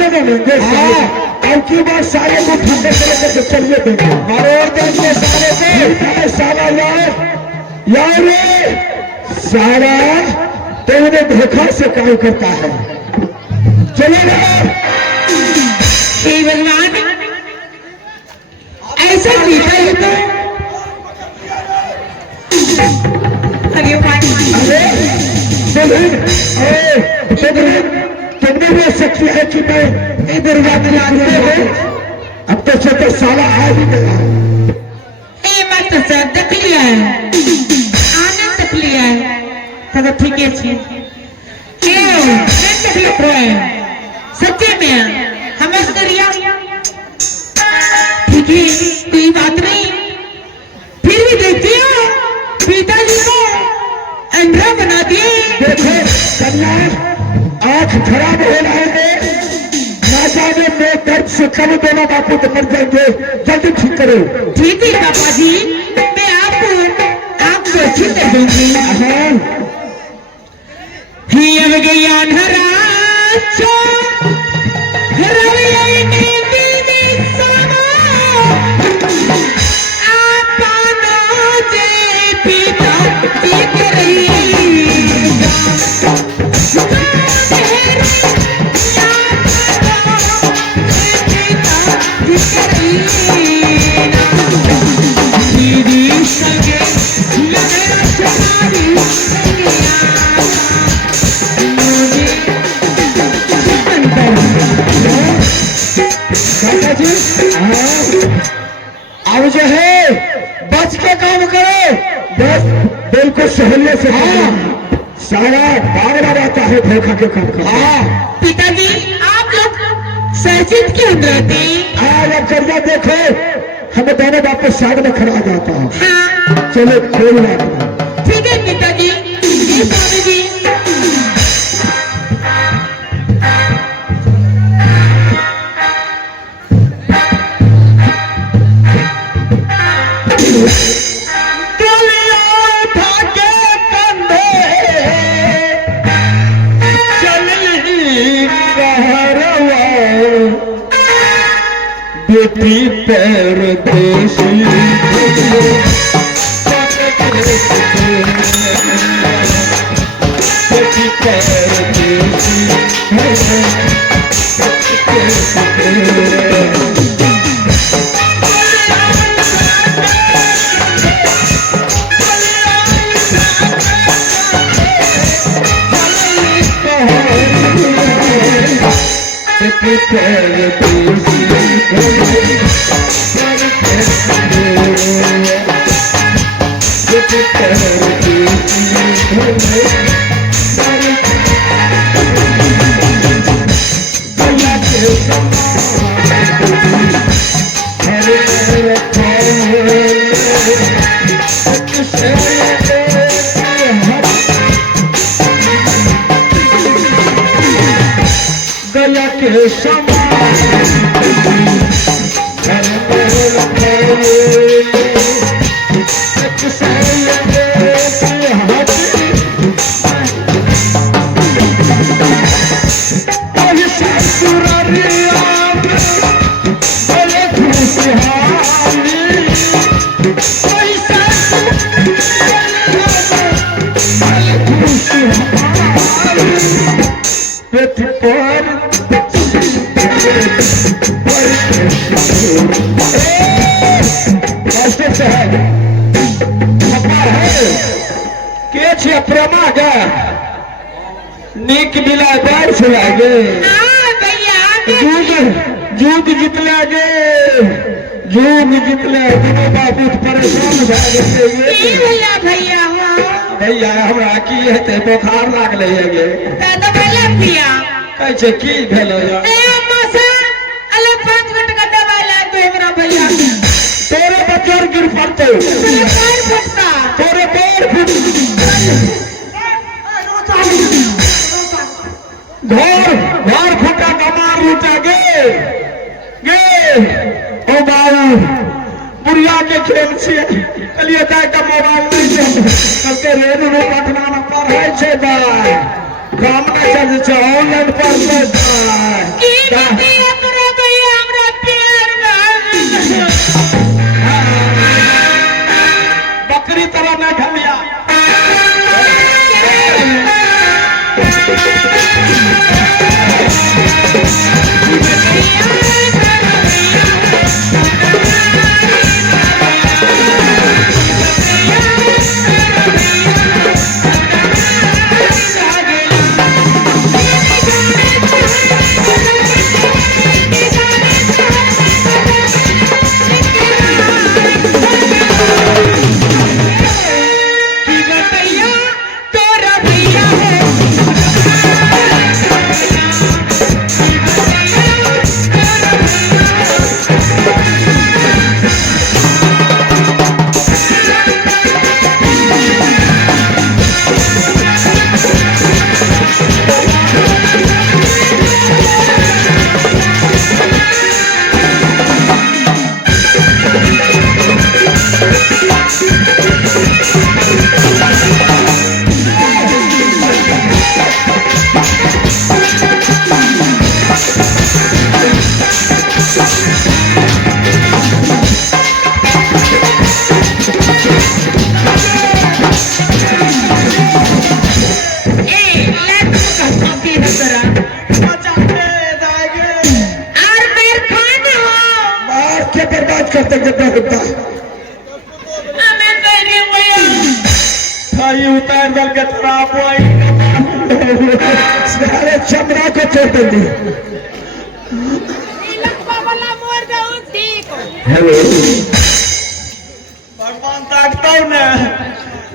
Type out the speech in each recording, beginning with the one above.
चलिए देंगे। अब की बात सारे को ठंडे से लेकर चलिए देंगे और देंगे सारे से सारा यार सारा तेरे धोखा से काम करता है। चलेगा हे भगवान ऐसा जीता है तो तुमने वो शक्ति है कि मैं इधर जाने लाते हो। अब तो छोटे साला आ ही गया। मत सब देख लिया है, आनंद देख लिया है तो ठीक है देख लिया सच्चे में हमें करिया ठीक है कोई बात नहीं। फिर भी देखते हो पिताजी को अंधा बना दिए। देखो कन्या आंख खराब हो रहे हैं, ना जाने में दर्द से कल दोनों बापू तो मर जाएंगे। जल्दी ठीक करो। ठीक है पापा जी मैं आपको ठीक कर दूंगी। अब गया अब जो है बच के काम करो, बस बिल्कुल सहेलिए से सारा भागना रहता है धोखा के काम का। पिताजी आप लोग सचित क्यों रहते? आज अब कर्जा देखो हमें दोनों वापस साइड में खड़ा जाता हूँ। हाँ। चलो कोई बात नहीं। ठीक है पिताजी स्वामी जी बेटी पैर देशी बेटी पैर देशी गया के प्रेमा गे निक मिला बाढ़ से आगे जुग जितले गे जुग जितले दोनों बाबू परेशान भैया भैया भैया हमरा की हेते बुखार लागले गे कैसे की भेल तोरे बच्चों गिर पड़ते तोरे पैर घर फूटा कमान लूटा गे ओ बाबू बुढ़िया के खेल से कलिए जाए का मोबाइल नहीं दे सबके रेनू रो पटना में पढ़े छे बा काम ना चल जाए ऑनलाइन पर की बतिया करे भैया हमरा पैर में बकरी तरह न घमिया करते कितना होता उतार दल के खराब सारे चमड़ा को छोड़ दी हेलो भगवान ताकता हूँ ना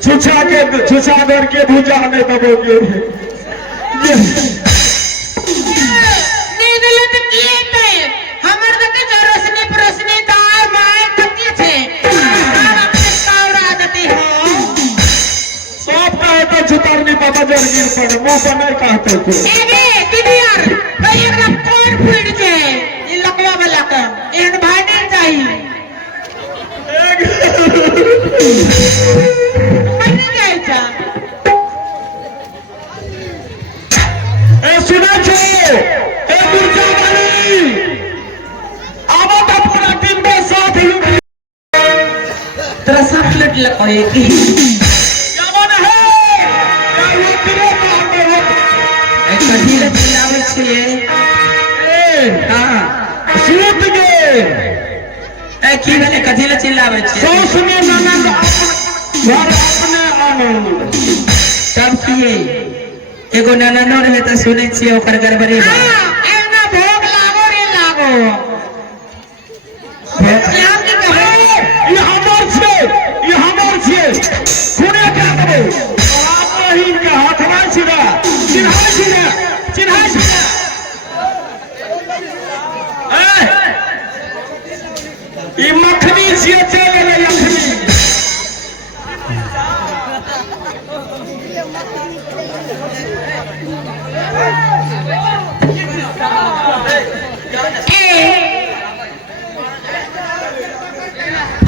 छुछा दर के भूजा नहीं दबोगे नहीं बाबा जर्गिर पर मुंह पर नहीं कहते थे यार भाई एकरा कौन फीड छे ई लकवा वाला का एहन भाई नहीं चाहिए नहीं जाए जा ए सुना छे ए दुर्गा वाली आवा तो पूरा टीम के साथ ही तेरा सब प्लेट लगाए की कथीले चिल्लावे छिए हां सूत गे ए की भेले कथीले चिल्लावे छिए सौस में ननद घर अपने आनंद सब किए एगो नननो रहे त सुनै छिए ओकर गड़बड़ी बा एना भोग लागो रे लागो क्या की कहे ये हमर छे सुने क्या करे आप ही के हाथ में छिरा चिन्हा ये मखनी छिए चले यखनी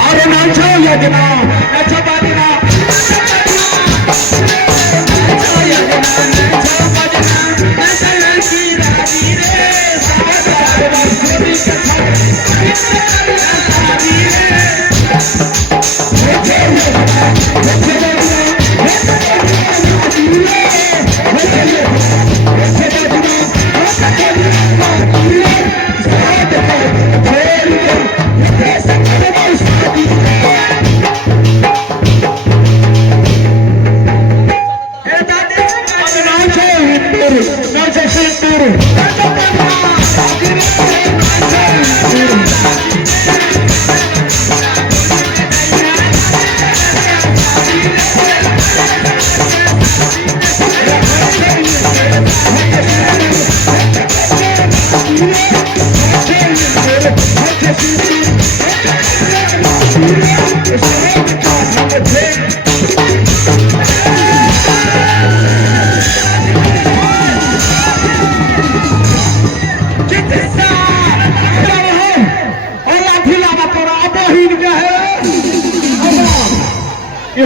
अरे नाम छो यजना अच्छा बाजना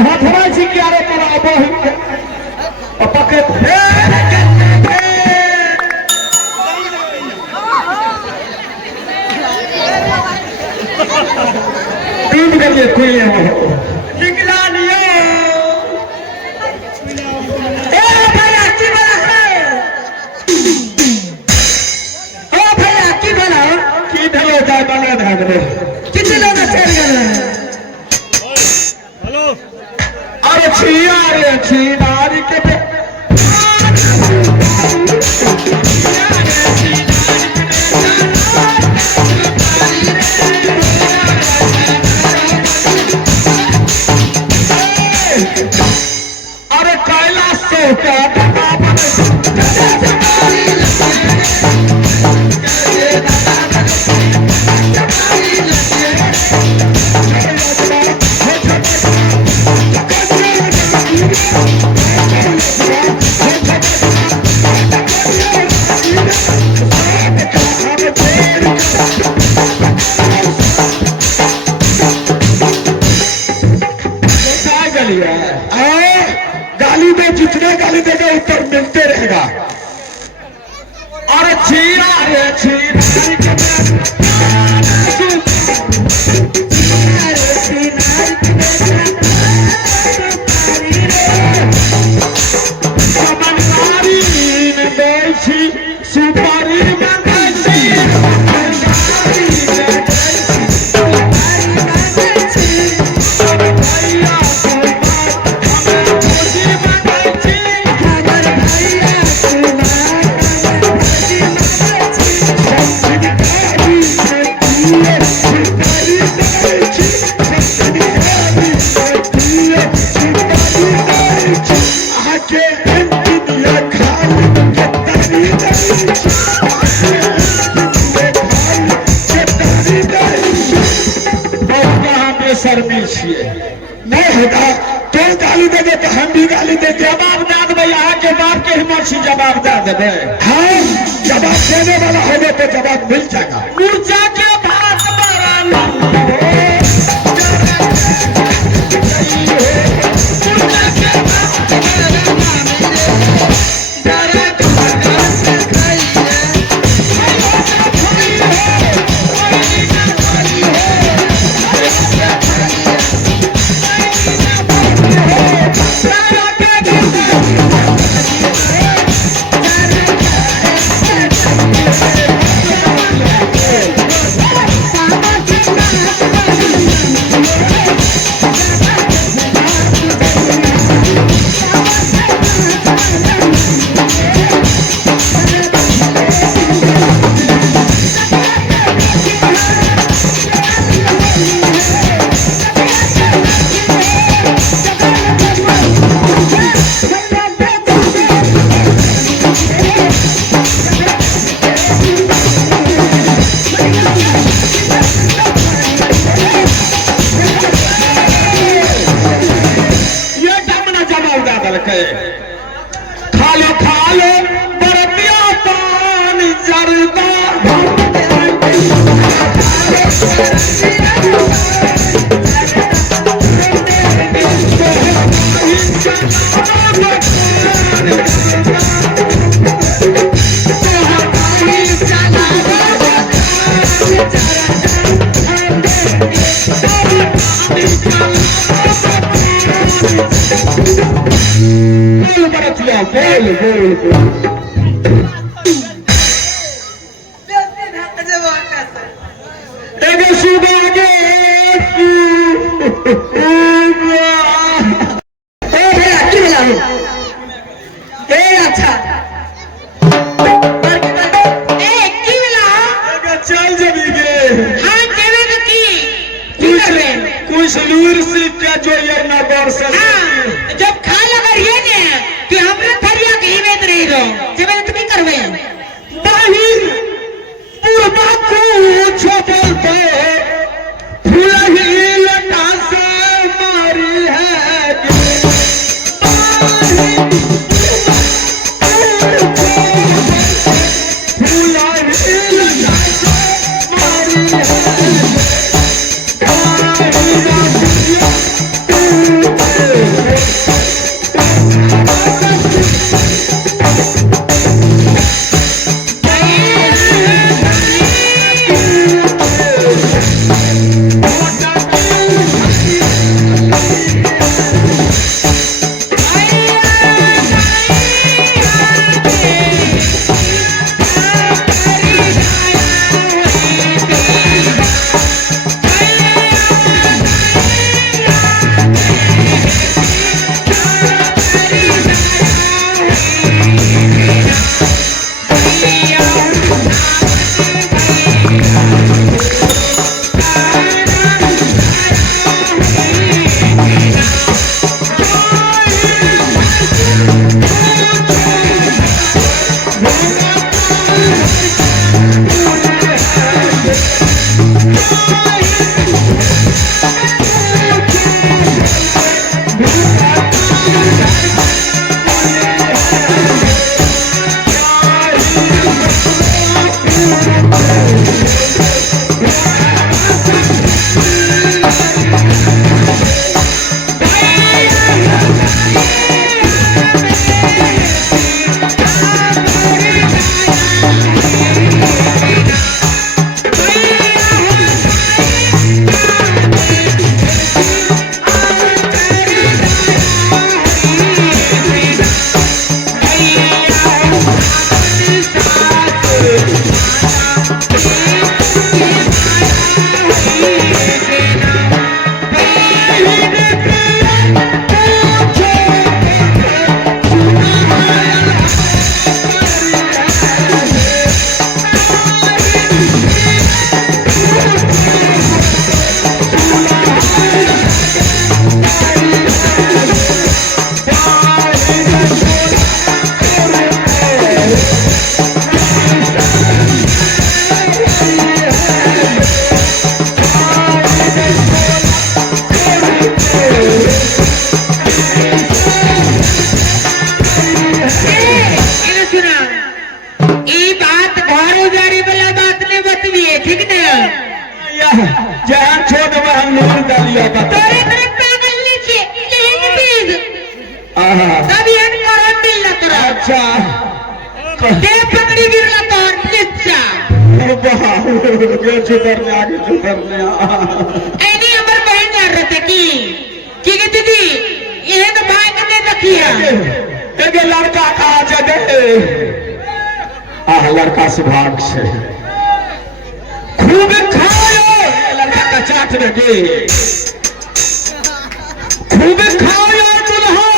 हथरा जी क्या रे पड़ा अब पके बजे कोई हो निकला लियो ए भैया की बोला है ओ भैया की बोला की ढलो जाए बना धाग में कितने लोग चल गए हेलो अरे छिया रे छी नारी के पे अरे कैलाश से क्या गाली में जितने गाली देगा उत्तर मिलते रहेगा। अरे छीना रे छीना सुपारी शर्मी छिए नहीं होगा तो गाली देंगे तो हम भी गाली देंगे जवाब दे देवे यहाँ के बाप के हिम्मत से जवाब दे देवे हाँ जवाब देने वाला होगा तो जवाब मिल जाएगा ऊर्जा के भात खा लो बरतिया पानी जरदा जब खा लगा ये ने कि हमरे थरिया के हिमेत रही रहो तभी इनका मिल लग अच्छा ते पकड़ी गिरला तो निच्चा सुधरने आगे सुधरने ऐनी अमर बहन जा रहे थे की कहती थी ये तो भाई ने रखिया एक लड़का कहा जगह लड़का सुभाग से खूब खाओ लड़का का चाट लगे खूब खाओ दुल्हा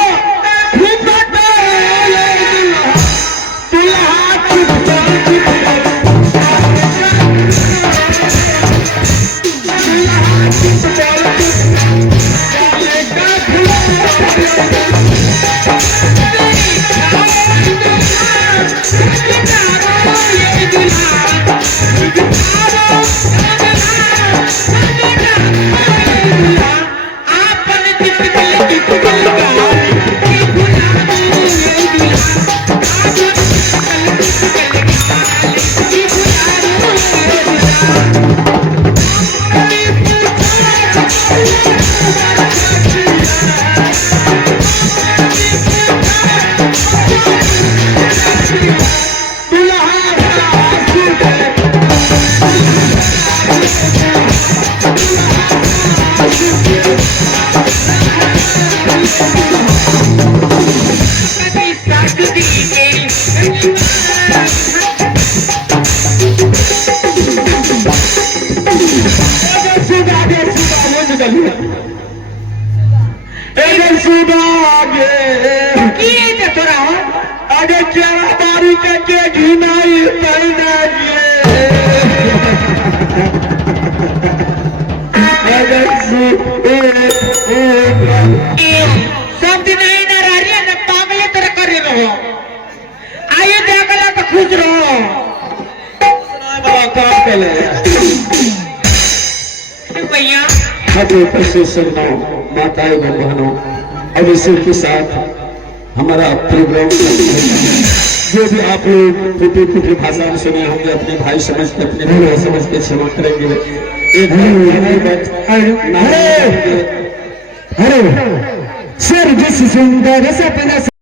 खूब आगे चेहरा बारी के घिनाई पहना सब दिन ही ना रह रही है पागले तरह कर रहो आइए देखला तो खुश रहो काम कर ले भैया खाते पैसे सुनना माताएं और बहनों अब इसी के साथ हमारा प्रोग्राम जो भी आप लोग टूटी फूटी भाषा में सुने होंगे अपने भाई समझ के अपने भाई समझ के क्षमा करेंगे एक सर जिस सुंदर सपना